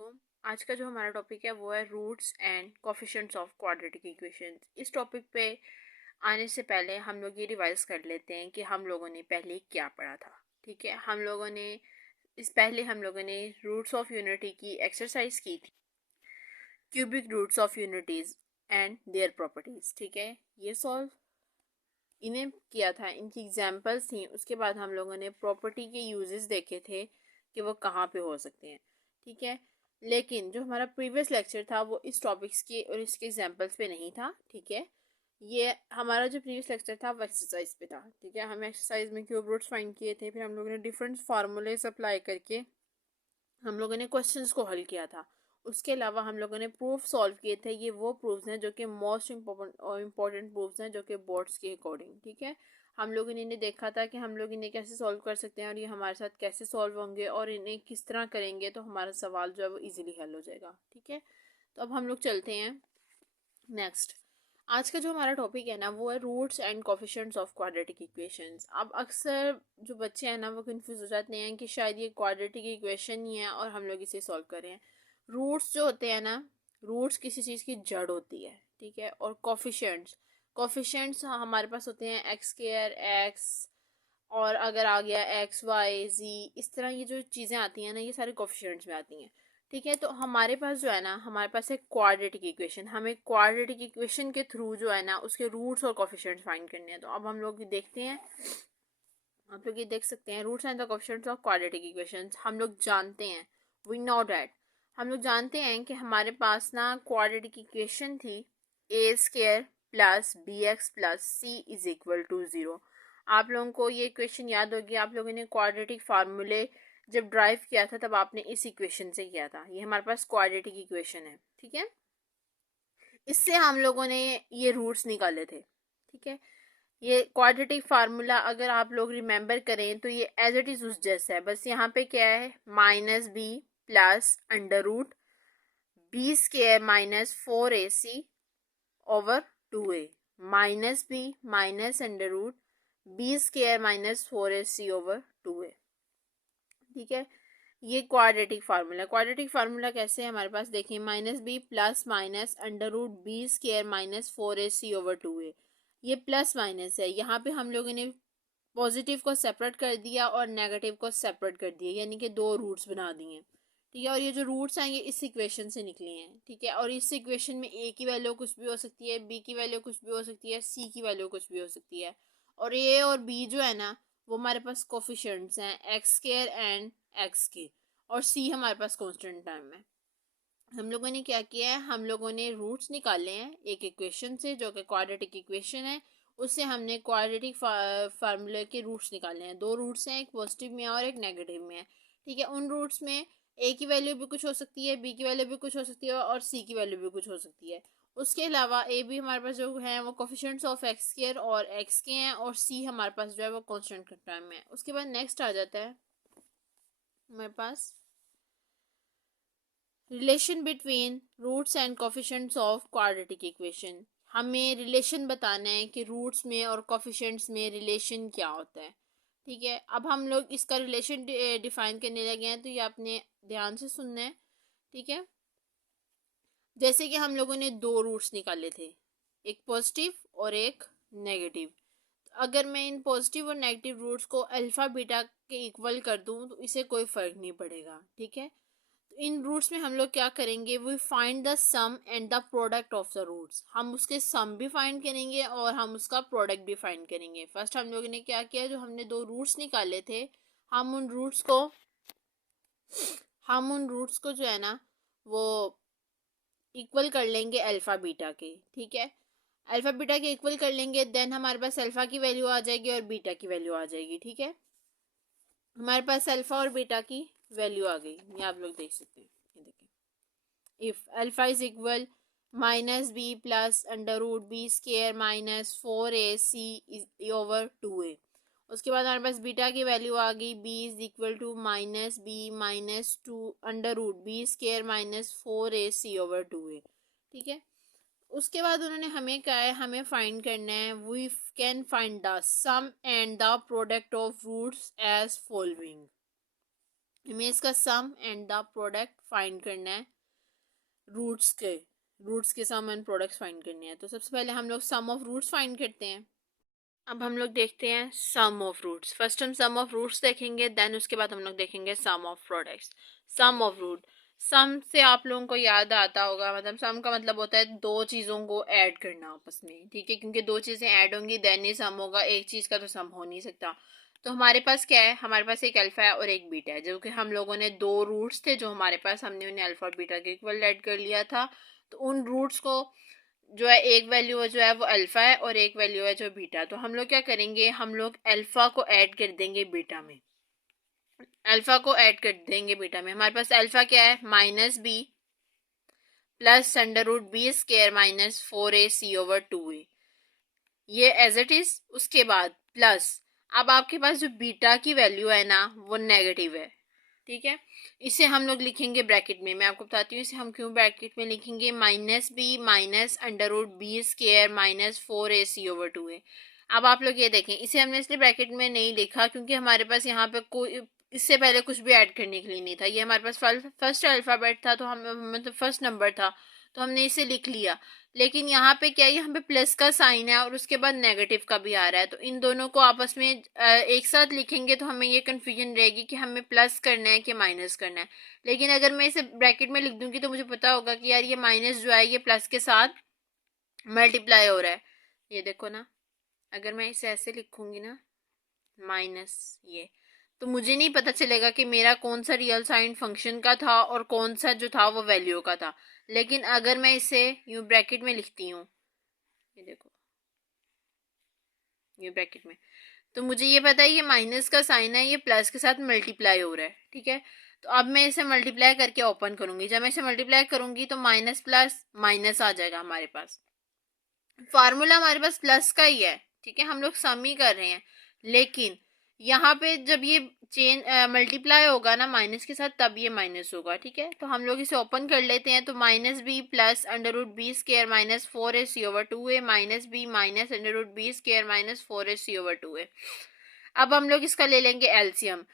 वालेकुम। आज का जो हमारा टॉपिक है वो है roots and coefficients of quadratic equations. इस टॉपिक पे आने से पहले हम लोग ये रिवाइज कर लेते हैं कि हम लोगों ने पहले क्या पढ़ा था। ठीक है, हम लोगों ने रूट्स ऑफ यूनिटी की एक्सरसाइज की थी, cubic roots of unities and their properties. ठीक है, ये सॉल्व इन्हें किया था, इनकी एग्जाम्पल्स थी। उसके बाद हम लोगों ने प्रॉपर्टी के यूजेस देखे थे कि वो कहाँ पे हो सकते हैं। ठीक है, लेकिन जो हमारा प्रीवियस लेक्चर था वो इस टॉपिक्स के और इसके एग्जाम्पल्स पे नहीं था। ठीक है, ये हमारा जो प्रीवियस लेक्चर था वो एक्सरसाइज पे था। ठीक है, हम एक्सरसाइज में क्यूब रूट्स फाइंड किए थे, फिर हम लोगों ने डिफरेंट फार्मूलेस अप्लाई करके हम लोगों ने क्वेश्चंस को हल किया था। उसके अलावा हम लोगों ने प्रूफ सॉल्व किए थे। ये वो प्रूफ्स हैं जो कि मोस्ट इम्पोर्टेंट प्रूफ्स हैं जो कि बोर्ड्स के अकॉर्डिंग। ठीक है, हम लोगों ने इन्हें देखा था कि हम लोग इन्हें कैसे सॉल्व कर सकते हैं और ये हमारे साथ कैसे सॉल्व होंगे और इन्हें किस तरह करेंगे तो हमारा सवाल जो है वो ईजिली हल हो जाएगा। ठीक है, तो अब हम लोग चलते हैं नेक्स्ट। आज का जो हमारा टॉपिक है ना वो है roots and coefficients of quadratic equations. अब अक्सर जो बच्चे हैं ना वो कंफ्यूज हो जाते हैं कि शायद ये क्वाड्रेटिक इक्वेशन ही है और हम लोग इसे सॉल्व कर रहे हैं। रूट्स जो होते हैं ना, रूट्स किसी चीज़ की जड़ होती है। ठीक है, और कोफिशिएंट्स कोफिशिएंट्स हमारे पास होते हैं एक्स स्क्वायर, एक्स, और अगर आ गया एक्स वाई जी, इस तरह ये जो चीज़ें आती हैं ना ये सारे कोफिशिएंट्स में आती हैं। ठीक है, तो हमारे पास जो है ना, हमारे पास एक क्वाड्रेटिक इक्वेशन, हमें क्वाड्रेटिक इक्वेशन के थ्रू जो है ना उसके रूट्स और कोफिशिएंट्स फाइंड करने हैं। तो अब हम लोग देखते हैं, आप लोग ये देख सकते हैं roots and the coefficients of quadratic equations. हम लोग जानते हैं, वी नो डैट, हम लोग जानते हैं कि हमारे पास ना क्वाड्रेटिक इक्वेशन थी A square plus B X plus C is equal to zero. आप लोगों को ये इक्वेशन याद होगी, आप लोगों ने क्वाड्रेटिक फार्मूले जब ड्राइव किया था तब आपने इस इक्वेशन से किया था। ये हमारे पास क्वाड्रेटिक इक्वेशन है। ठीक है, इससे हम लोगों ने ये रूट्स निकाले थे। ठीक है, ये क्वाड्रेटिक फार्मूला अगर आप लोग रिमेंबर करें तो ये एज इट इज उस जैसा है, बस यहाँ पे क्या है, minus B plus under root B square minus 4ac over 2a, minus B minus under root B square minus 4ac over 2a। ठीक है, ये क्वाड्रेटिक फार्मूला कैसे है हमारे पास, देखिए, minus B plus minus under root B square minus 4ac over 2a। ये plus minus है, यहाँ पे हम लोगों ने पॉजिटिव को सेपरेट कर दिया और नेगेटिव को सेपरेट कर दिया, यानी कि दो रूट्स बना दिए। ठीक है, और ये जो रूट्स हैं ये इस इक्वेशन से निकले हैं। ठीक है, और इस इक्वेशन में ए की वैल्यू कुछ भी हो सकती है, बी की वैल्यू कुछ भी हो सकती है, सी की वैल्यू कुछ भी हो सकती है। और ए और बी जो है ना वो हमारे पास कोफिशिएंट्स हैं, एक्स स्क्वायर एंड एक्स के, और सी हमारे पास कांस्टेंट टर्म है। हम लोगों ने क्या किया है, हम लोगों ने रूट्स निकाले हैं एक इक्वेशन से जो कि क्वाड्रेटिक इक्वेशन है, उससे हमने क्वाड्रेटिक फार्मूले के रूट्स निकाले हैं। दो रूट्स हैं, एक पॉजिटिव में है और एक नेगेटिव में है। ठीक है, उन रूट्स में ए की वैल्यू भी कुछ हो सकती है, बी की वैल्यू भी कुछ हो सकती है और सी की वैल्यू भी कुछ हो सकती है। उसके अलावा ए भी हमारे पास जो है वो कोफिशिएंट्स ऑफ एक्स स्क्वायर और एक्स के हैं, और सी हमारे पास जो है वो कांस्टेंट टर्म में है। उसके बाद नेक्स्ट आ जाता है हमारे पास relation between roots and coefficients of quadratic equation. हमें रिलेशन बताना है कि रूट्स में और कोफिशिएंट्स में रिलेशन क्या होता है। ठीक है, अब हम लोग इसका रिलेशन डिफाइन करने लगे हैं, तो ये आपने ध्यान से सुनना है। ठीक है, जैसे कि हम लोगों ने दो रूट्स निकाले थे, एक पॉजिटिव और एक नेगेटिव। अगर मैं इन पॉजिटिव और नेगेटिव रूट्स को अल्फा बीटा के इक्वल कर दूं तो इसे कोई फर्क नहीं पड़ेगा। ठीक है, इन रूट्स में हम लोग क्या करेंगे, we find the sum and the product of the roots. हम उसके सम भी फाइंड करेंगे और हम उसका प्रोडक्ट भी फाइंड करेंगे। फर्स्ट हम लोगों ने क्या किया, जो हमने दो रूट्स निकाले थे, हम उन रूट्स को जो है ना वो इक्वल कर लेंगे अल्फा बीटा के। ठीक है, अल्फा बीटा के इक्वल कर लेंगे, देन हमारे पास अल्फा की वैल्यू आ जाएगी और बीटा की वैल्यू आ जाएगी। ठीक है, हमारे पास अल्फा और बीटा की वैल्यू आ गई, ये आप लोग देख सकते हैं। ये देखिए, if alpha is equal minus B plus under root B square minus 4ac over 2a। उसके बाद हमारे पास बीटा की वैल्यू आ गई, b is equal to minus B minus 2 under root B square minus 4ac over 2a। ठीक है, उसके बाद उन्होंने हमें कहा है, हमें फाइंड करना है, we can find the sum and the product of roots as following. हमें इसका sum and the product find करना है। रूट्स के सम एंड प्रोडक्ट्स फाइंड करने हैं। तो सबसे पहले हम लोग सम ऑफ रूट्स फाइंड करते हैं। अब हम लोग देखते हैं सम ऑफ रूट्स। फर्स्ट हम सम ऑफ रूट्स देखेंगे, देन उसके बाद हम लोग देखेंगे sum of products. Sum of root, sum से आप लोगों को याद आता होगा, मतलब सम का मतलब होता है दो चीज़ों को ऐड करना आपस में, ठीक है, क्योंकि दो चीज़ें ऐड होंगी देन ही सम होगा, एक चीज़ का तो सम हो नहीं सकता। तो हमारे पास क्या है, हमारे पास एक अल्फा है और एक बीटा है, जो कि हम लोगों ने दो रूट्स थे जो हमारे पास, हमने उन्हें अल्फा और बीटा के इक्वल ऐड कर लिया था। तो उन रूट्स को जो है, एक वैल्यू जो है वो अल्फा है और एक वैल्यू है जो बीटा। तो हम लोग क्या करेंगे, हम लोग अल्फा को ऐड कर देंगे बीटा में, अल्फा को ऐड कर देंगे बीटा में। हमारे पास अल्फा क्या है, minus B plus under root B square minus 4ac/2a, ये एज इट इज। उसके बाद प्लस, अब आपके पास जो बीटा की वैल्यू है ना वो नेगेटिव है, ठीक है, इसे हम लोग लिखेंगे ब्रैकेट में। मैं आपको बताती हूँ इसे हम क्यों ब्रैकेट में लिखेंगे, minus B minus under root B square minus 4ac/2a। अब आप लोग ये देखें, इसे हमने इसलिए ब्रैकेट में नहीं लिखा क्योंकि हमारे पास यहाँ पे कोई इससे पहले कुछ भी ऐड करने के लिए नहीं था, ये हमारे पास फर्स्ट अल्फाबेट था, तो हम मतलब फर्स्ट नंबर था, तो हमने इसे लिख लिया। लेकिन यहाँ पे क्या है, यहाँ पे प्लस का साइन है और उसके बाद नेगेटिव का भी आ रहा है, तो इन दोनों को आपस में एक साथ लिखेंगे तो हमें ये कन्फ्यूजन रहेगी कि हमें प्लस करना है कि माइनस करना है। लेकिन अगर मैं इसे ब्रैकेट में लिख दूंगी तो मुझे पता होगा कि यार ये माइनस जो है ये प्लस के साथ मल्टीप्लाई हो रहा है। ये देखो ना, अगर मैं इसे ऐसे लिखूंगी ना, माइनस ये, तो मुझे नहीं पता चलेगा कि मेरा कौन सा रियल साइन फंक्शन का था और कौन सा जो था वो वैल्यू का था। लेकिन अगर मैं इसे यूं ब्रैकेट में लिखती हूँ, ये देखो, ये ब्रैकेट में, तो मुझे ये पता है ये माइनस का साइन है, ये प्लस के साथ मल्टीप्लाई हो रहा है, ठीक है। तो अब मैं इसे मल्टीप्लाई करके ओपन करूंगी, जब मैं इसे मल्टीप्लाई करूंगी तो माइनस प्लस माइनस आ जाएगा हमारे पास। फार्मूला हमारे पास प्लस का ही है, ठीक है, हम लोग सम ही कर रहे हैं। लेकिन यहाँ पे जब ये चेन मल्टीप्लाई होगा ना माइनस के साथ, तब ये माइनस होगा, ठीक है। तो हम लोग इसे ओपन कर लेते हैं, तो minus B plus under root B square minus 4ac/2a minus B minus under root B square minus 4ac/2a। अब हम लोग इसका ले लेंगे एलसीएम।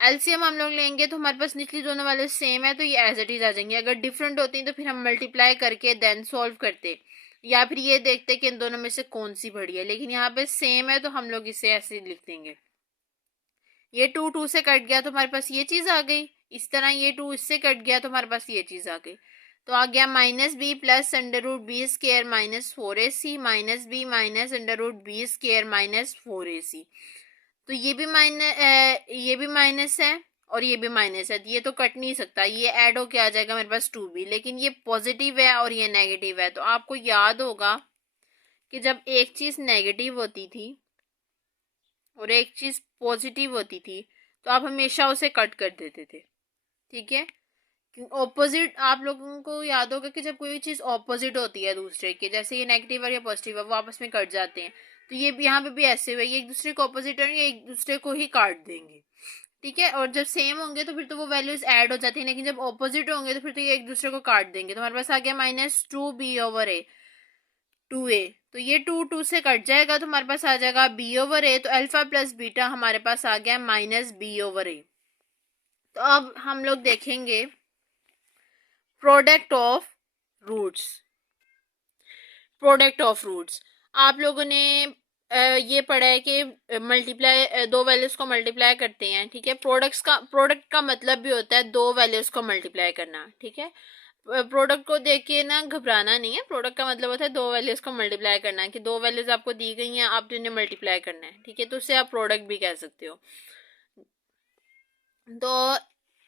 एलसीएम हम लोग लेंगे तो हमारे पास निचली दोनों वाले सेम है, तो ये एज इट इज आ जाएंगे। अगर डिफरेंट होती तो फिर हम मल्टीप्लाई करके देन सॉल्व करते, या फिर ये देखते कि इन दोनों में से कौन सी बड़ी है। लेकिन यहाँ पे सेम है तो हम लोग इसे ऐसे लिख देंगे। ये 2 से कट गया तो हमारे पास ये चीज आ गई, इस तरह ये 2 इससे कट गया तो हमारे पास ये चीज आ गई। तो आ गया minus B plus under root B square minus 4ac minus B minus under root B square minus 4ac। तो ये भी माइनस है और ये भी माइनस है, ये तो कट नहीं सकता, ये ऐड होके आ जाएगा मेरे पास 2b। लेकिन ये पॉजिटिव है और ये नेगेटिव है, तो आपको याद होगा कि जब एक चीज नेगेटिव होती थी और एक चीज पॉजिटिव होती थी तो आप हमेशा उसे कट कर देते थे, ठीक है। ऑपोजिट, आप लोगों को याद होगा कि जब कोई चीज ऑपोजिट होती है दूसरे के, जैसे ये नेगेटिव और ये पॉजिटिव है, वो आपस में कट जाते हैं। तो ये यहाँ पे भी ऐसे हुए, ये एक दूसरे को ऑपोजिट है, ये एक दूसरे को ही काट देंगे, ठीक है। और जब सेम होंगे तो फिर तो वो वैल्यूज ऐड हो जाती है, लेकिन जब ऑपोजिट होंगे तो फिर तो ये एक दूसरे को काट देंगे। तो हमारे पास आ गया -2b/a 2a। तो ये 2 से कट जाएगा तो हमारे पास आ जाएगा b/a। तो अल्फा प्लस बीटा हमारे पास आ गया -b/a। तो अब हम लोग देखेंगे product of roots. Product of roots, आप लोगों ने ये पढ़ा है कि मल्टीप्लाई, दो वैल्यूज को मल्टीप्लाई करते हैं, ठीक है। प्रोडक्ट का मतलब भी होता है दो वैल्यूज को मल्टीप्लाई करना, ठीक है। प्रोडक्ट को देख के ना घबराना नहीं है, प्रोडक्ट का मतलब होता है दो वैल्यूज को मल्टीप्लाई करना है, कि दो वैल्यूज आपको दी गई हैं, आपने उन्हें मल्टीप्लाई करना है, ठीक है, तो उससे आप प्रोडक्ट भी कह सकते हो। तो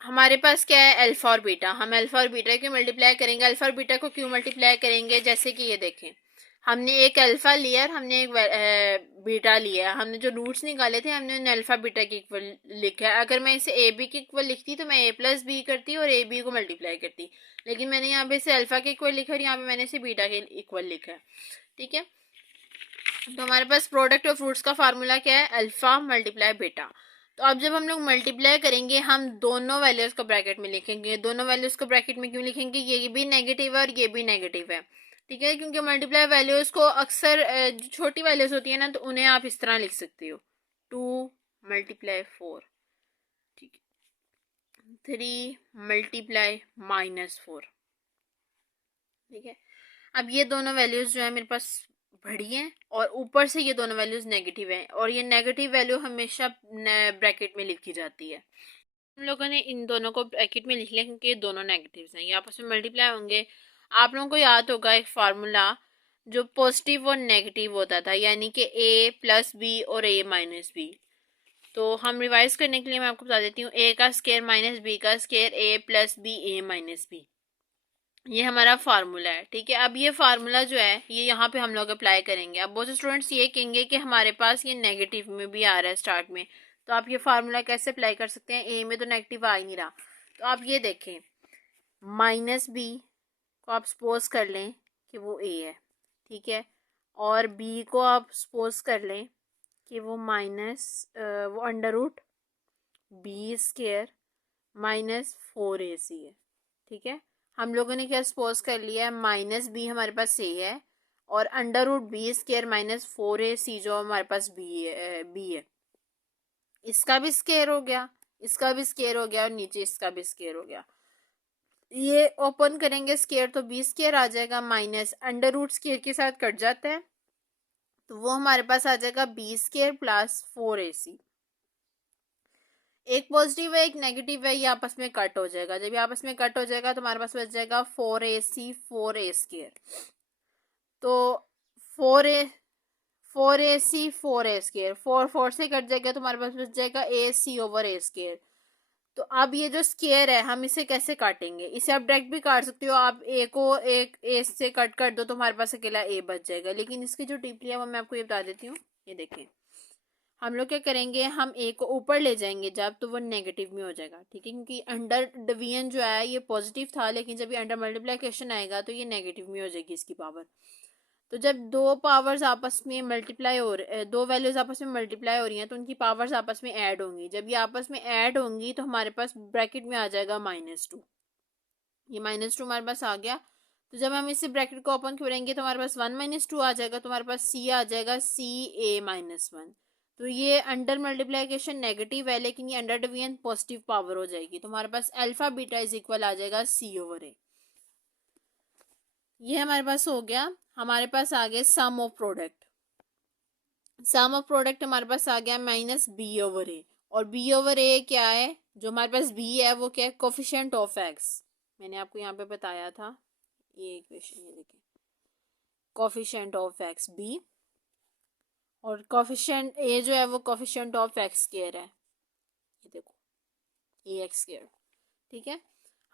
हमारे पास क्या है, अल्फा और बीटा, हम अल्फा और बीटा क्यों मल्टीप्लाई करेंगे, अल्फा और बीटा को क्यों मल्टीप्लाई करेंगे, जैसे कि ये देखें, हमने एक अल्फा लिया और हमने एक बीटा लिया, हमने जो रूट्स निकाले थे हमने उन्हें अल्फा बीटा के इक्वल लिखा है। अगर मैं इसे ए बी के इक्वल लिखती तो मैं a प्लस बी करती और ए बी को मल्टीप्लाई करती, लेकिन मैंने यहाँ पे इसे अल्फा के इक्वल लिखा और यहाँ पे मैंने इसे बीटा के इक्वल लिखा है, ठीक है। तो हमारे पास प्रोडक्ट ऑफ रूट्स का फार्मूला क्या है, अल्फा मल्टीप्लाई बीटा। तो अब जब हम लोग मल्टीप्लाई करेंगे हम दोनों वैल्यूज को ब्रैकेट में लिखेंगे। दोनों वैल्यूज को ब्रैकेट में क्यों लिखेंगे, ये भी नेगेटिव है और ये भी नेगेटिव है, ठीक है, क्योंकि मल्टीप्लाई वैल्यूज को अक्सर जो छोटी वैल्यूज होती है ना, तो उन्हें आप इस तरह लिख सकते हो, 2 × 4, ठीक है। 3 मल्टीप्लाई -4। ठीक है, अब ये दोनों वैल्यूज़ जो है मेरे पास बढ़ी हैं और ऊपर से ये दोनों वैल्यूज़ नेगेटिव हैं और ये नेगेटिव वैल्यू हमेशा ब्रैकेट में लिखी जाती है। हम लोगों ने इन दोनों को ब्रैकेट में लिख लिया क्योंकि ये दोनों नेगेटिव्स हैं, ये आपस में मल्टीप्लाई होंगे। आप लोगों को याद होगा एक फार्मूला जो पॉजिटिव और नेगेटिव होता था, यानी कि a प्लस बी और a माइनस बी। तो हम रिवाइज करने के लिए मैं आपको बता देती हूँ, a का स्केयर माइनस b का square a plus B a minus B, ये हमारा फार्मूला है। ठीक है, अब ये फार्मूला जो है ये यहाँ पे हम लोग अप्लाई करेंगे। अब बहुत से स्टूडेंट्स ये कहेंगे कि हमारे पास ये नेगेटिव में भी आ रहा है स्टार्ट में, तो आप ये फार्मूला कैसे अप्लाई कर सकते हैं, ए में तो नेगेटिव आ ही नहीं रहा। तो आप ये देखें, माइनस बी को आप सपोज कर लें कि वो ए है, ठीक है, और बी को आप सपोज कर लें कि वो वो under root B square -4ac है। ठीक है, हम लोगों ने क्या सपोज कर लिया है, माइनस बी हमारे पास ए है और under root B square -4ac जो हमारे पास बी है, इसका भी स्केयर हो गया, इसका भी स्केयर हो गया और नीचे इसका भी स्केयर हो गया। ये ओपन करेंगे स्केयर तो बी स्केयर आ जाएगा, माइनस अंडर रूट स्केयर के साथ कट जाता है तो वो हमारे पास आ जाएगा बी स्केयर +4ac। एक पॉजिटिव है एक नेगेटिव है, ये आपस में कट हो जाएगा। जब ये आपस में कट हो जाएगा तो हमारे पास बच जाएगा 4ac 4a स्केयर। तो 4ac 4a स्केयर 4 से कट जाएगा तो हमारे पास बच जाएगा ac/a स्केयर। तो अब ये जो स्केयर है हम इसे कैसे काटेंगे, इसे आप डायरेक्ट भी काट सकते हो, आप ए को एक ए से कट कर दो तो हमारे पास अकेला ए बच जाएगा। लेकिन इसकी जो टिप्पणी है वो मैं आपको ये बता देती हूँ। ये देखें, हम लोग क्या करेंगे, हम ए को ऊपर ले जाएंगे जब तो वो नेगेटिव में हो जाएगा। ठीक है, क्योंकि अंडर डिवीजन जो है ये पॉजिटिव था, लेकिन जब ये अंडर मल्टीप्लिकेशन आएगा तो ये नेगेटिव में हो जाएगी इसकी पावर। तो जब दो पावर्स आपस में मल्टीप्लाई हो रहे, दो वैल्यूज आपस में मल्टीप्लाई हो रही हैं तो उनकी पावर्स आपस में ऐड होंगी। जब ये आपस में ऐड होंगी तो हमारे पास ब्रैकेट में आ जाएगा -2। ये -2 हमारे पास आ गया। तो जब हम इसे ब्रैकेट को ओपन करेंगे तो हमारे पास 1 - 2 आ जाएगा, तो हमारे पास सी आ जाएगा CA-1। तो ये अंडर मल्टीप्लिकेशन नेगेटिव है लेकिन ये अंडर डिवीजन पॉजिटिव पावर हो जाएगी, तो हमारे पास अल्फा बीटा इज इक्वल आ जाएगा C/A। ये हमारे पास हो गया। हमारे पास आ गया sum of product. Sum of product हमारे पास आ गया -B/A, और B/A क्या है, जो हमारे पास B है वो क्या है, कोफिशिएंट ऑफ x। मैंने आपको यहाँ पे बताया था, ये इक्वेशन ये देखिए, कोफिशिएंट ऑफ x B और कोफिशिएंट A जो है वो कोफिशिएंट ऑफ x स्क्वायर है, ये देखो AX स्क्वायर। ठीक है,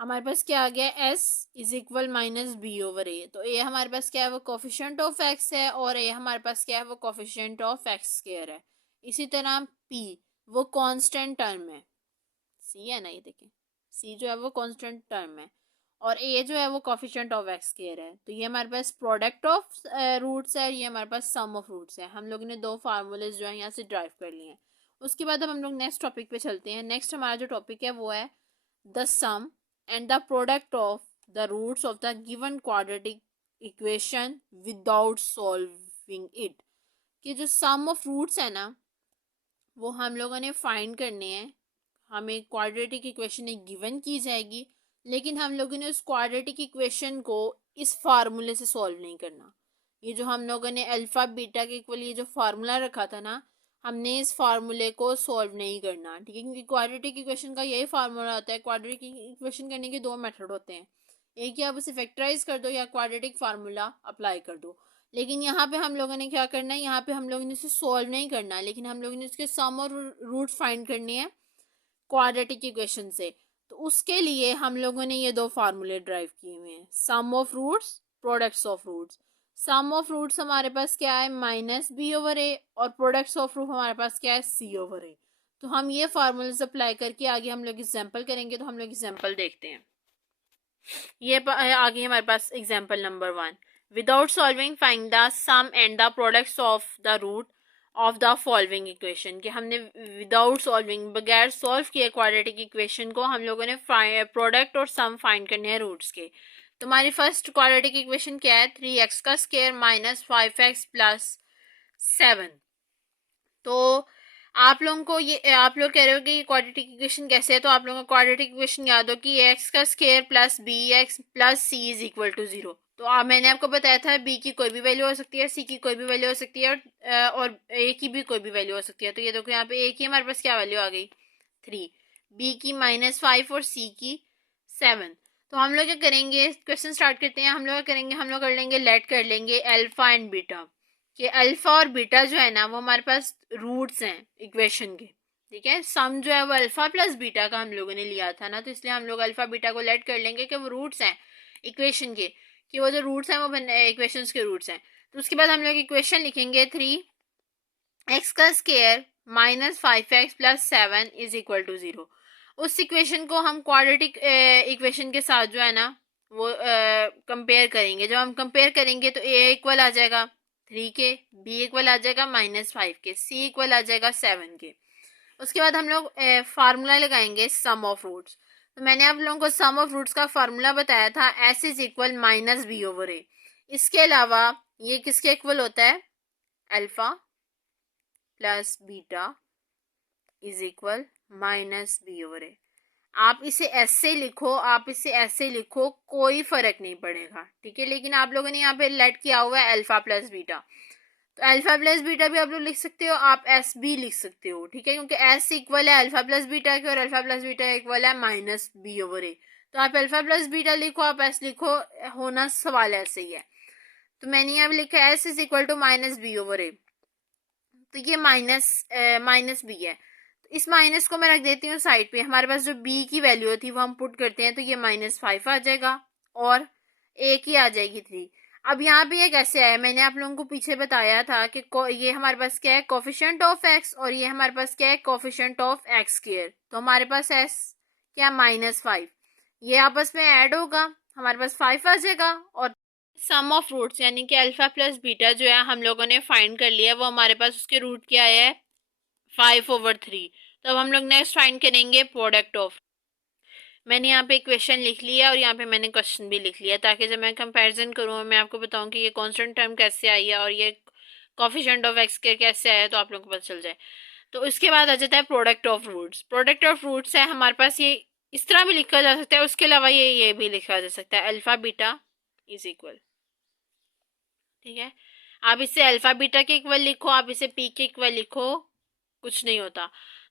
हमारे पास क्या आ गया, S इज इक्वल -B/A। तो A हमारे पास क्या है, वो कोफिशिएंट ऑफ x है और A हमारे पास क्या है, वो कोफिशिएंट ऑफ x स्क्वायर है। इसी तरह P वो कांस्टेंट टर्म है, C है ना, ये देखिए C जो है वो कांस्टेंट टर्म है और A जो है वो कोफिशिएंट ऑफ x स्क्वायर है। तो ये हमारे पास प्रोडक्ट ऑफ रूट्स है, ये हमारे पास सम ऑफ रूट्स है। हम लोगों ने दो फार्मूलेज जो है यहाँ से ड्राइव कर लिए हैं। उसके बाद अब हम लोग नेक्स्ट टॉपिक पे चलते हैं। नेक्स्ट हमारा जो टॉपिक है वो है the sum and the product of the roots of the given quadratic equation without solving it। कि जो sum of roots है ना वो हम लोगों ने फाइंड करने हैं। हमें क्वाड्रेटिक इक्वेशन एक गिवन की जाएगी लेकिन हम लोगों ने उस क्वाड्रेटिक इक्वेशन को इस फार्मूले से सॉल्व नहीं करना। ये जो हम लोगों ने अल्फा बीटा के इक्वल ये जो फार्मूला रखा था ना, हमने इस फार्मूले को सॉल्व नहीं करना। ठीक है, क्योंकि क्वाड्रेटिक इक्वेशन का यही फार्मूला होता है। क्वाड्रेटिक इक्वेशन करने के दो मेथड होते हैं, एक या आप उसे फैक्टराइज कर दो या क्वाड्रेटिक फार्मूला अप्लाई कर दो। लेकिन यहाँ पे हम लोगों ने क्या करना है, यहाँ पे हम लोगों ने इसे सॉल्व नहीं करना, लेकिन हम लोगों ने इसके सम और रूट फाइंड करनी है क्वाड्रेटिक इक्वेशन से। तो उसके लिए हम लोगों ने ये दो फार्मूले ड्राइव किए हुए हैं, sum of roots, products of roots. Sum of roots हमारे पास क्या है, -B/A और प्रोडक्ट्स ऑफ रूट हमारे पास क्या है, C/A। तो हम ये फार्मूले अप्लाई करके आगे हम लोग एग्जाम्पल करेंगे। तो हम लोग एग्जाम्पल देखते हैं। ये आगे हमारे पास example number 1, without solving find the sum and the products of the root of the following equation. कि हमने विदाउट सॉल्विंग, बगैर सॉल्व किए क्वाड्रेटिक इक्वेशन को हम लोगों ने प्रोडक्ट और सम फाइंड करने हैं रूट्स के। तो हमारी फर्स्ट क्वाड्रेटिक इक्वेशन क्या है, 3x का स्क्वायर -5x + 7। तो आप लोगों को ये, आप लोग कह रहे हो कि ये क्वाड्रेटिक इक्वेशन कैसे है, तो आप लोगों को क्वाड्रेटिक इक्वेशन याद हो कि एक्स का square plus B X plus C is equal to 0। तो मैंने आपको बताया था बी की कोई भी वैल्यू हो सकती है, सी की कोई भी वैल्यू हो सकती है, और ए की भी कोई भी वैल्यू हो सकती है। तो ये देखो यहाँ पे ए की हमारे पास क्या वैल्यू आ गई 3, बी की -5 और सी की 7। तो हम लोग क्या करेंगे, क्वेश्चन स्टार्ट करते हैं। हम लोग क्या करेंगे, हम लोग कर लेंगे लेट कर लेंगे अल्फा एंड बीटा, कि अल्फा और बीटा जो है ना वो हमारे पास रूट्स हैं इक्वेशन के। ठीक है, सम जो है वो अल्फा प्लस बीटा का हम लोगों ने लिया था ना, तो इसलिए हम लोग अल्फा बीटा को लेट कर लेंगे कि वो रूट्स हैं इक्वेशन के, कि वो जो रूट्स हैं वो इक्वेशंस के रूट्स हैं। तो उसके बाद हम लोग इक्वेशन लिखेंगे 3x का square -5x plus 7 is equal to 0। उस इक्वेशन को हम क्वाड्रेटिक इक्वेशन के साथ जो है ना वो कंपेयर करेंगे। जब हम कंपेयर करेंगे तो ए इक्वल आ जाएगा 3 के, बी इक्वल आ जाएगा -5 के, सी इक्वल आ जाएगा 7 के। उसके बाद हम लोग फार्मूला लगाएंगे सम ऑफ रूट्स। तो मैंने आप लोगों को सम ऑफ रूट्स का फार्मूला बताया था, एस इज इक्वल -b/a। इसके अलावा ये किसके इक्वल होता है, alpha plus beta is equal -b/a। आप इसे ऐसे लिखो, आप इसे ऐसे लिखो, कोई फर्क नहीं पड़ेगा। ठीक है, लेकिन आप लोगों ने यहाँ पे लेट किया हुआ है अल्फा प्लस बीटा, तो अल्फा प्लस बीटा भी आप लोग लिख सकते हो, आप एस भी लिख सकते हो। ठीक है, क्योंकि एस इक्वल है अल्फा प्लस बीटा के और अल्फा प्लस बीटा इक्वल है -b/a। तो आप अल्फा प्लस बीटा लिखो, आप एस लिखो, होना सवाल ऐसे ही है। तो मैंने यहाँ लिखा S is equal to -b/a। तो ये माइनस बी है, तो इस माइनस को मैं रख देती हूँ साइड पे। हमारे पास जो बी की वैल्यू थी वो हम पुट करते हैं, तो ये -5 आ जाएगा और ए की आ जाएगी 3। अब यहाँ पे ये कैसे आया, मैंने आप लोगों को पीछे बताया था कि ये हमारे पास क्या है, कोफिशिएंट ऑफ एक्स, और ये हमारे पास क्या है, कोफिशिएंट ऑफ एक्स स्क्वायर। तो हमारे पास एस क्या -5, ये आपस में ऐड होगा, हमारे पास 5 आ जाएगा। और सम ऑफ रूट्स यानी कि अल्फा प्लस बीटा जो है हम लोगों ने फाइंड कर लिया, वो हमारे पास उसके रूट क्या है 5/3। तो अब हम लोग नेक्स्ट फाइंड करेंगे प्रोडक्ट ऑफ। मैंने यहाँ पे इक्वेशन लिख लिया और यहाँ पे मैंने क्वेश्चन भी लिख लिया, ताकि जब मैं कंपैरिजन करूँ मैं आपको बताऊँ कि ये कांस्टेंट टर्म कैसे आई है और ये कोफिशिएंट ऑफ एक्स के कैसे आया, तो आप लोगों को पता चल जाए। तो इसके बाद आ जाता है product of roots. Product of roots है हमारे पास, ये इस तरह भी लिखा जा सकता है, उसके अलावा ये भी लिखा जा सकता है, अल्फा बीटा इज इक्वल। ठीक है, आप इसे अल्फा बीटा के इक्वल लिखो, आप इसे पी के इक्वल लिखो, कुछ नहीं होता।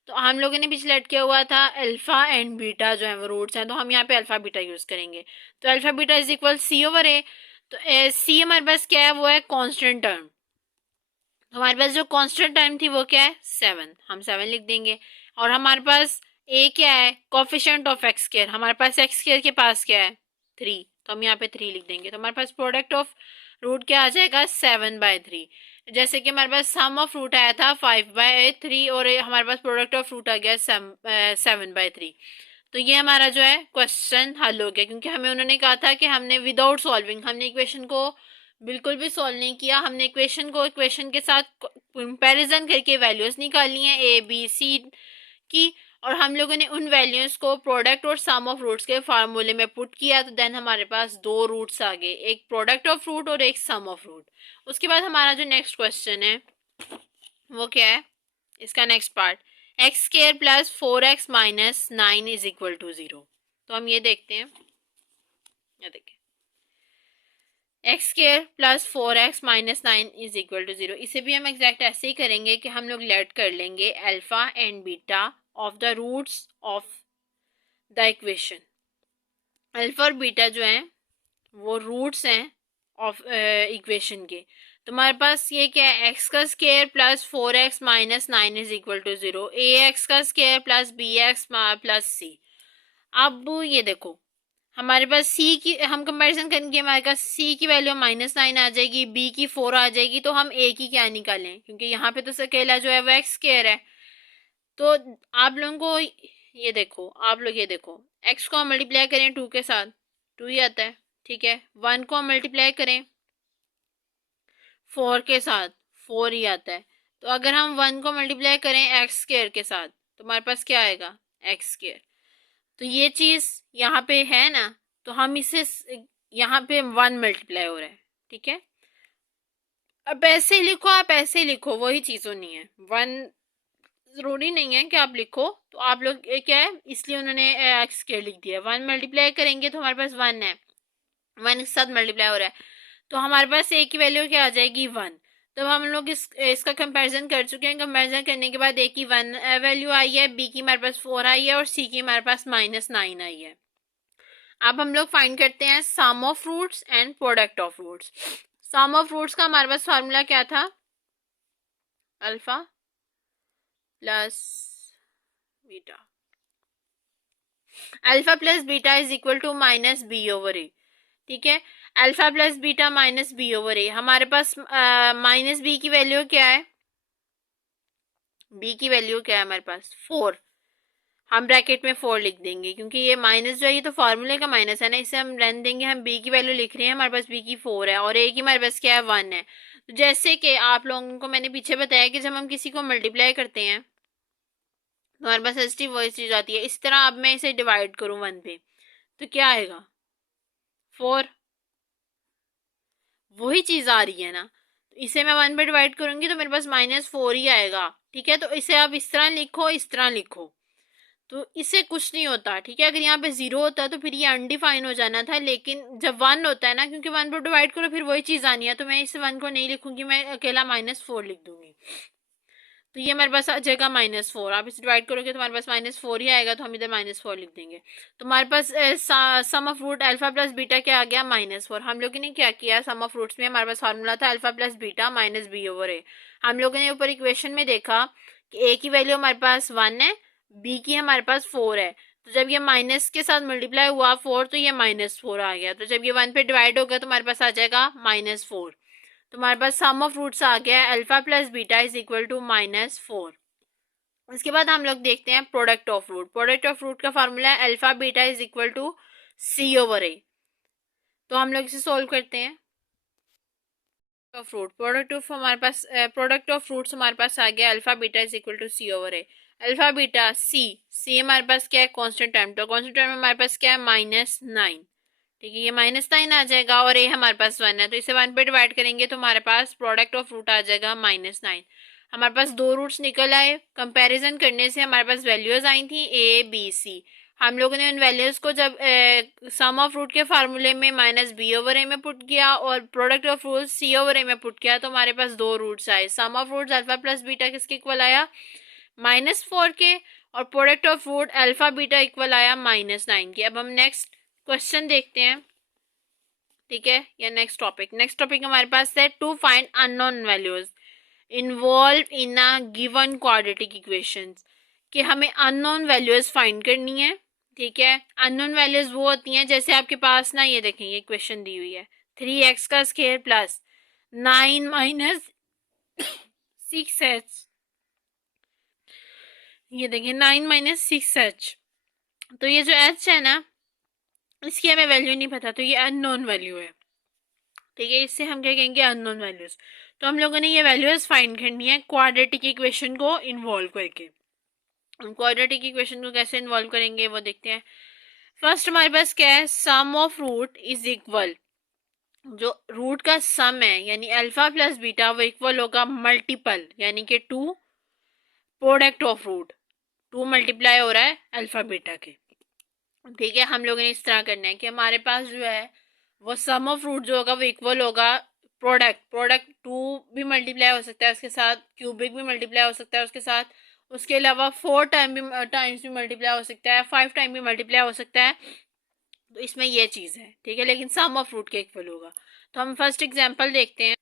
तो हम लोगों ने पीछे लेट किया हुआ था अल्फा एंड बीटा जो है वो रूट्स हैं, तो हम यहाँ पे अल्फा बीटा यूज करेंगे। तो अल्फा बीटा इज इक्वल सी/ए। तो सी हमारे पास क्या है, वो है कांस्टेंट टर्म। तो हमारे पास जो कांस्टेंट टर्म थी वो क्या है 7, हम 7 लिख देंगे। और हमारे पास ए क्या है, कोफिशिएंट ऑफ एक्स स्क्वायर, हमारे पास एक्स स्क्वायर के पास क्या है 3, तो हम यहाँ पे 3 लिख देंगे। तो हमारे पास प्रोडक्ट ऑफ रूट क्या आ जाएगा 7/3। जैसे कि हमारे पास सम ऑफ रूट आया था 5/3 और हमारे पास प्रोडक्ट ऑफ रूट आ गया 7/3। तो ये हमारा जो है क्वेश्चन हल हो गया, क्योंकि हमें उन्होंने कहा था कि हमने विदाउट सॉल्विंग, हमने इक्वेशन को बिल्कुल भी सॉल्व नहीं किया, हमने इक्वेशन को इक्वेशन के साथ कंपैरिजन करके वैल्यूज निकाली हैं ए बी सी की, और हम लोगों ने उन वैल्यूज को प्रोडक्ट और सम ऑफ रूट्स के फार्मूले में पुट किया। तो देन हमारे पास 2 रूट्स आ गए, एक प्रोडक्ट ऑफ रूट और एक सम ऑफ रूट। उसके बाद हमारा जो नेक्स्ट क्वेश्चन है वो क्या है, इसका next part, X square plus 4x minus 9 is equal to 0। तो हम ये देखते हैं, ये देखिए X square plus 4x minus 9 is equal to 0। इसे भी हम एग्जैक्ट ऐसे ही करेंगे कि हम लोग लेट कर लेंगे alpha and beta of the roots of the equation. Alpha और बीटा जो हैं वो रूट्स हैं ऑफ इक्वेशन के। तो हमारे पास ये क्या है, एक्स का square plus 4x minus 9 is equal to 0, A X का square plus B X plus C. अब ये देखो हमारे पास सी की हम कंपैरिजन करेंगे, हमारे पास सी की वैल्यू -9 आ जाएगी, बी की 4 आ जाएगी, तो हम ए की क्या निकालें, क्योंकि यहाँ पे तो अकेला जो है वो एक्स स्क्वायर है। तो आप लोगों को ये देखो, आप लोग ये देखो, एक्स को हम मल्टीप्लाई करें 2 के साथ, 2 ही आता है। ठीक है, 1 को हम मल्टीप्लाई करें 4 के साथ, 4 ही आता है। तो अगर हम 1 को मल्टीप्लाई करें एक्स स्क्वायर के साथ, तो हमारे पास क्या आएगा एक्स स्क्वायर। तो ये चीज यहाँ पे है ना, तो हम इसे यहाँ पे 1 मल्टीप्लाई हो रहा है। ठीक है, अब ऐसे लिखो, आप ऐसे लिखो, वही चीज होनी है। 1 ज़रूरी नहीं है कि आप लिखो, तो आप लोग क्या है इसलिए उन्होंने एक्स स्क्वायर लिख दिया। 1 मल्टीप्लाई करेंगे तो हमारे पास 1 है, 1 के साथ मल्टीप्लाई हो रहा है, तो हमारे पास ए की वैल्यू क्या आ जाएगी 1। तो हम लोग इसका कंपैरिजन कर चुके हैं। कंपैरिजन करने के बाद ए की 1 वैल्यू आई है, बी की हमारे पास 4 आई है और सी की हमारे पास -9 आई है। अब हम लोग फाइंड करते हैं sum of roots and product of roots. Sum of roots का हमारे पास फार्मूला क्या था, alpha plus beta, alpha plus beta is equal to minus B over A. ठीक है, alpha plus beta minus B over A. हमारे पास minus B की वैल्यू क्या है, बी की वैल्यू क्या है हमारे पास 4। हम ब्रैकेट में 4 लिख देंगे क्योंकि ये माइनस जो है ये तो फार्मूले का माइनस है ना, इसे हम रहने देंगे। हम बी की वैल्यू लिख रहे हैं, हमारे पास बी की 4 है और ए की हमारे पास क्या है 1 है। तो जैसे कि आप लोगों को मैंने पीछे बताया कि जब हम किसी को मल्टीप्लाई करते हैं तो हमारे पास एस टी वॉइस चीज आती है। इस तरह अब मैं इसे डिवाइड करूँ 1 पे तो क्या आएगा 4, वही चीज आ रही है ना। इसे मैं 1 पे डिवाइड करूंगी तो मेरे पास -4 ही आएगा। ठीक है, तो इसे आप इस तरह लिखो, इस तरह लिखो, तो इससे कुछ नहीं होता। ठीक है, अगर यहाँ पे 0 होता तो फिर ये अनडिफाइन हो जाना था, लेकिन जब 1 होता है ना, क्योंकि 1 पे डिवाइड करो फिर वही चीज आनी है, तो मैं इस 1 को नहीं लिखूंगी, मैं अकेला -4 लिख दूंगी। तो ये हमारे पास आ जाएगा -4। आप इसे डिवाइड करोगे तो हमारे पास -4 ही आएगा, तो हम इधर -4 लिख देंगे। तो हमारे पास sum of root alpha plus beta क्या आ गया -4। हम लोगों ने क्या किया, सम ऑफ रूट्स में हमारे पास फार्मूला था alpha plus beta minus B over A. हम लोगों ने ऊपर इक्वेशन में देखा कि ए की वैल्यू हमारे पास 1 है, बी की हमारे पास 4 है। तो जब ये माइनस के साथ मल्टीप्लाई हुआ 4 तो ये -4 आ गया। तो जब ये 1 पे डिवाइड होगा तो हमारे पास आ जाएगा -4। तो हमारे पास सम ऑफ रूट्स आ गया है alpha plus beta is equal to -4। उसके बाद हम लोग देखते हैं product of root. Product of root का फार्मूला है alpha beta is equal to C over A. तो हम लोग इसे सोल्व करते हैं। ऑफ रूट प्रोडक्ट ऑफ हमारे पास प्रोडक्ट ऑफ रूट्स हमारे पास आ गया alpha beta is equal to C over A. Alpha beta C हमारे पास क्या है कांस्टेंट टर्म, तो कांस्टेंट टर्म में हमारे पास क्या है -9। ठीक है, ये -9 आ जाएगा और ए हमारे पास 1 है, तो इसे 1 पे डिवाइड करेंगे तो हमारे पास प्रोडक्ट ऑफ रूट आ जाएगा -9। हमारे पास दो रूट्स निकल आए, कंपैरिजन करने से हमारे पास वैल्यूज आई थी ए बी सी। हम लोगों ने उन वैल्यूज को जब सम ऑफ रूट के फार्मूले में -b ओवर ए में पुट किया और product of root C over A में पुट किया तो हमारे पास दो रूट्स आए। Sum of roots alpha plus beta किसके इक्वल आया -4 के, और product of root alpha beta equal आया -9 के। अब हम नेक्स्ट क्वेश्चन देखते हैं। ठीक है, या नेक्स्ट टॉपिक हमारे पास है to find unknown values involve in a given quadratic equations, कि हमें अननोन वैल्यूज फाइंड करनी है। ठीक है, अननोन वैल्यूज वो होती हैं जैसे आपके पास ना, ये देखें ये क्वेश्चन दी हुई है 3x का स्क्वायर प्लस 9 माइनस 6h। ये देखिए 9 माइनस 6h, तो ये जो h है ना इसकी हमें वैल्यू नहीं पता, तो ये अननोन वैल्यू है। ठीक है, इससे हम क्या कहेंगे अननोन वैल्यूज। तो हम लोगों ने ये वैल्यूज फाइंड करनी है क्वाड्रेटिक इक्वेशन को इन्वॉल्व करके। क्वाड्रेटिक इक्वेशन को कैसे इन्वॉल्व करेंगे वो देखते हैं। फर्स्ट हमारे पास क्या है, सम ऑफ रूट इज इक्वल, जो रूट का सम है यानी अल्फा प्लस बीटा वो इक्वल होगा मल्टीपल यानी कि 2 प्रोडक्ट ऑफ रूट, 2 मल्टीप्लाई हो रहा है अल्फा बीटा के। ठीक है, हम लोगों ने इस तरह करना है कि हमारे पास जो है वो सम ऑफ रूट जो होगा वो इक्वल होगा प्रोडक्ट 2 भी मल्टीप्लाई हो सकता है उसके साथ, क्यूबिक भी मल्टीप्लाई हो सकता है उसके साथ, उसके अलावा 4 टाइम्स भी मल्टीप्लाई हो सकता है, 5 टाइम भी मल्टीप्लाई हो सकता है। तो इसमें ये चीज़ है। ठीक है, लेकिन सम ऑफ रूट के इक्वल होगा। तो हम फर्स्ट एग्जाम्पल देखते हैं।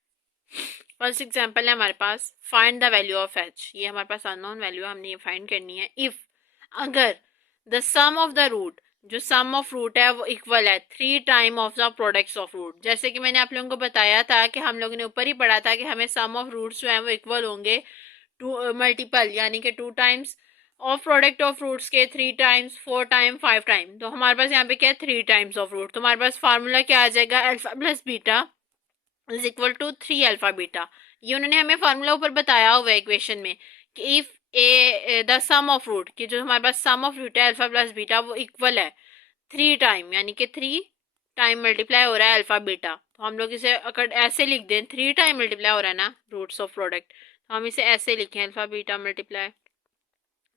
फर्स्ट एग्जाम्पल है हमारे पास find the value of H. ये हमारे पास अननोन वैल्यू हमने ये फाइंड करनी है। इफ अगर the sum of the root, जो सम ऑफ रूट है वो इक्वल है 3 time of the products of root. जैसे कि मैंने आप लोगों को बताया था कि हम लोगों ने ऊपर ही पढ़ा था कि हमें सम ऑफ रूट्स जो है वो इक्वल होंगे 2 मल्टीपल यानी कि 2 times of product of roots के 3 टाइम्स 4 टाइम 5 टाइम। तो हमारे पास यहाँ पे क्या है 3 टाइम्स ऑफ रूट। तो हमारे पास फार्मूला क्या आ जाएगा alpha plus beta is equal to 3 alpha beta. ये उन्होंने हमें फार्मूला ऊपर बताया हुआ है इक्वेशन में कि if A the sum of root, कि जो हमारे पास सम ऑफ रूट है अल्फा प्लस बीटा वो इक्वल है 3 टाइम यानी कि 3 टाइम मल्टीप्लाई हो रहा है अल्फा बीटा। तो हम लोग इसे अगर ऐसे लिख दें 3 टाइम मल्टीप्लाई हो रहा है ना रूट्स ऑफ प्रोडक्ट, तो हम इसे ऐसे लिखें alpha beta multiply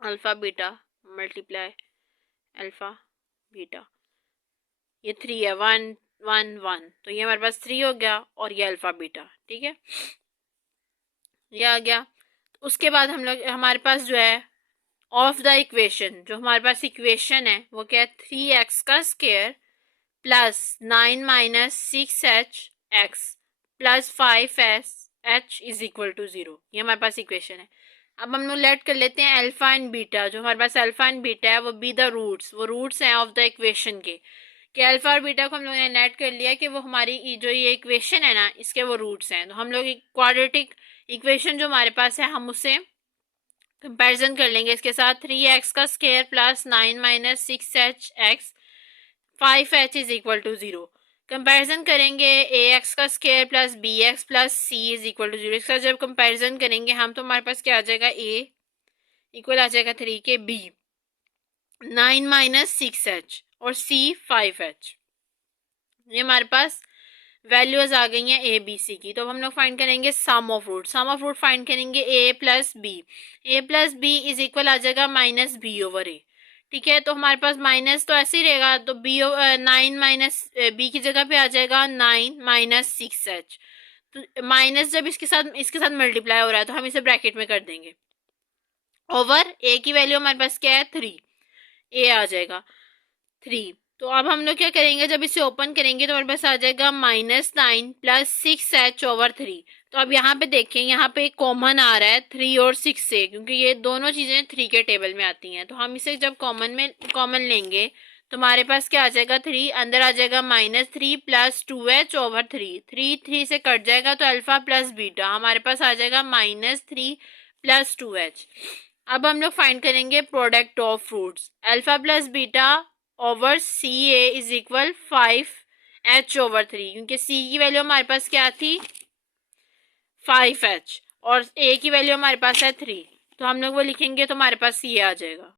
alpha beta multiply alpha beta, ये 3 है, 1 1 1, तो ये हमारे पास 3 हो गया और ये अल्फ़ा बीटा, ठीक है, ये आ गया। उसके बाद हम लोग हमारे पास जो है ऑफ द इक्वेशन, जो हमारे पास इक्वेशन है वो क्या है, 3x का square plus 9 minus 6h plus 5h is equal to 0, ये हमारे पास इक्वेशन है। अब हम लोग लेट कर लेते हैं अल्फा एंड बीटा, जो हमारे पास अल्फा एंड बीटा है वो बी द रूट्स, वो रूट्स हैं ऑफ द इक्वेशन के, कि अल्फा और बीटा को हम लोगों ने नेट कर लिया कि वो हमारी जो ये इक्वेशन है ना इसके वो रूट्स हैं। तो हम लोग क्वाड्रेटिक इक्वेशन जो हमारे पास है हम उससे कंपैरिजन कर लेंगे इसके साथ, 3x का square plus 9 minus 6h 5h is equal to 0। Comparison करेंगे ax का square plus bx plus c is equal to 0, इसका जब कंपैरिजन करेंगे हम तो हमारे पास क्या आ जाएगा, a इक्वल आ जाएगा 3 के b 9 माइनस 6h और c 5h, ये हमारे पास वैल्यूज आ गई हैं ए बी सी की। तो हम लोग फाइंड करेंगे sum of root, sum of root find करेंगे A plus B is equal आ जाएगा माइनस बी ओवर ए, ठीक है। तो हमारे पास माइनस तो ऐसे ही रहेगा, तो बी 9 माइनस बी की जगह पे आ जाएगा 9 माइनस 6h, तो माइनस जब इसके साथ मल्टीप्लाई हो रहा है तो हम इसे ब्रैकेट में कर देंगे, ओवर ए की वैल्यू हमारे पास क्या है 3, ए आ जाएगा 3। तो अब हम लोग क्या करेंगे, जब इसे ओपन करेंगे तो हमारे पास आ जाएगा -9 प्लस 6h ओवर 3। तो अब यहाँ पे देखें, यहाँ पे कॉमन आ रहा है 3 और 6 से, क्योंकि ये दोनों चीज़ें 3 के टेबल में आती हैं। तो हम इसे जब कॉमन लेंगे तो हमारे पास क्या आ जाएगा, 3 अंदर आ जाएगा -3 प्लस 2h ओवर 3 से कट जाएगा, तो अल्फा प्लस बीटा हमारे पास आ जाएगा -3 प्लस 2h। अब हम लोग फाइंड करेंगे product of fruits, alpha plus beta over c a is equal 5h over 3, क्योंकि सी की वैल्यू हमारे पास क्या थी 5h और ए की वैल्यू हमारे पास है 3, तो हम लोग वो लिखेंगे तो हमारे पास सी आ जाएगा।